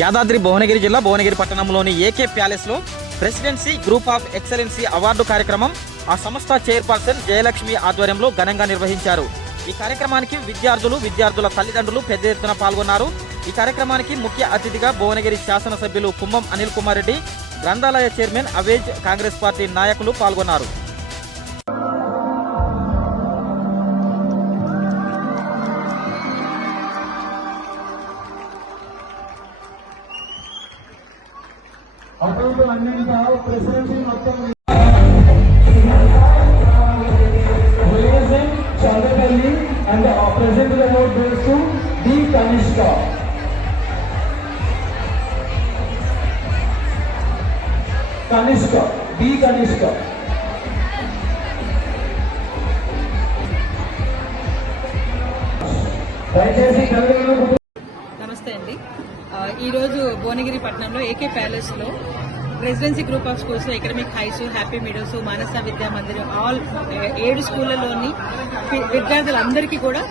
యాదాద్రి భువనగిరి జిల్లా భువనగిరి పట్టణంలోని ఏకే ప్యాలెస్లో presidency group of excellency award కార్యక్రమం ఆ సంస్థ చైర్పర్సన్ జయలక్ష్మి ఆధ్వర్యంలో ఘనంగా నిర్వహించారు. ఈ కార్యక్రమానికి విద్యార్థులు విద్యార్థుల తల్లిదండ్రులు పెద్ద ఎత్తున పాల్గొన్నారు. ఈ కార్యక్రమానికి ముఖ్య అతిథిగా భువనగిరి శాసనసభ్యులు కుమ్మం అనిల్ కుమార్ రెడ్డి గ్రంథాలయ చైర్మన్ అవేజ్ కాంగ్రెస్ పార్టీ నాయకులు పాల్గొన్నారు. అటువంటి అన్నింట ప్రెసిడెన్సీ మొత్తం Chandrapalli and present amount goes to the Kanishka Kanishka the Kanishka దయచేసి నమస్తే అండి ఈరోజు భువనగిరి పట్టణంలో ఏకే ప్యాలెస్లో residency group of schools academic heights happy meadows Manasa Vidya Mandiram all ఏడు స్కూళ్ళలోని విద్యార్థులందరికీ కూడా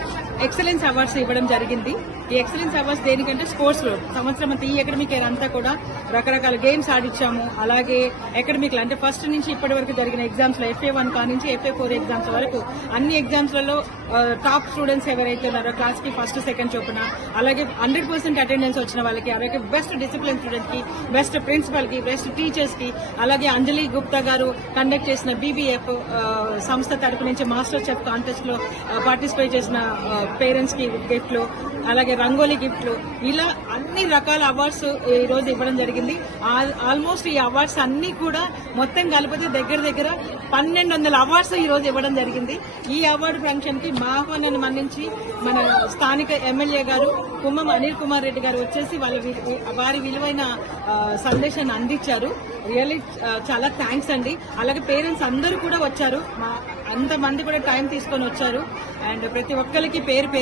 ఎక్సలెన్స్ అవార్డ్స్ ఇవ్వడం జరిగింది. ఈ ఎక్సలెన్స్ అవార్డ్స్ దేనికంటే స్పోర్ట్స్లో. సంవత్సరం అంతా ఈ అకాడమిక్ ఇయర్ అంతా కూడా రకరకాల గేమ్స్ ఆడిచ్చాము. అలాగే అకాడమిక్ అంటే ఫస్ట్ నుంచి ఇప్పటి వరకు జరిగిన ఎగ్జామ్స్లో ఎఫ్ఏ వన్ కా నుంచి ఎఫ్ఏ ఫోర్ ఎగ్జామ్స్ వరకు అన్ని ఎగ్జామ్స్లలో టాప్ స్టూడెంట్స్ ఎవరైతే ఉన్నారో క్లాస్కి ఫస్ట్ సెకండ్ చొప్పున అలాగే హండ్రెడ్ పర్సెంట్ అటెండెన్స్ వచ్చిన వాళ్ళకి అలాగే బెస్ట్ డిసిప్లిన్ స్టూడెంట్కి బెస్ట్ ప్రిన్సిపల్కి బెస్ట్ టీచర్స్కి అలాగే అంజలి గుప్తా గారు కండక్ట్ చేసిన బీబీఎఫ్ సంస్థ తరపు నుంచి మాస్టర్ చెఫ్ కాంటెస్ట్లో పార్టిసిపేట్ చేసిన పేరెంట్స్కి గిఫ్ట్లు అలాగే రంగోలీ గిఫ్ట్లు ఇలా అన్ని రకాల అవార్డ్స్ ఈ రోజు ఇవ్వడం జరిగింది. ఆల్- ఆల్మోస్ట్ ఈ అవార్డ్స్ అన్ని కూడా మొత్తం కలిపితే దగ్గర దగ్గర పన్నెండు వందల అవార్డ్స్ ఈ రోజు ఇవ్వడం జరిగింది. ఈ అవార్డు ఫంక్షన్కి మా ఆహ్వానాన్ని మన్నించి మన స్థానిక ఎమ్మెల్యే గారు కుమ్మం అనిల్ కుమార్ రెడ్డి గారు వచ్చేసి వాళ్ళ వారి విలువైన సందేశాన్ని అందించారు. రియల్లీ చాలా థ్యాంక్స్ అండి. అలాగే పేరెంట్స్ అందరూ కూడా వచ్చారు. మా అంతమంది కూడా టైం తీసుకొని వచ్చారు. అండ్ ప్రతి ఒక్కరికి పేరు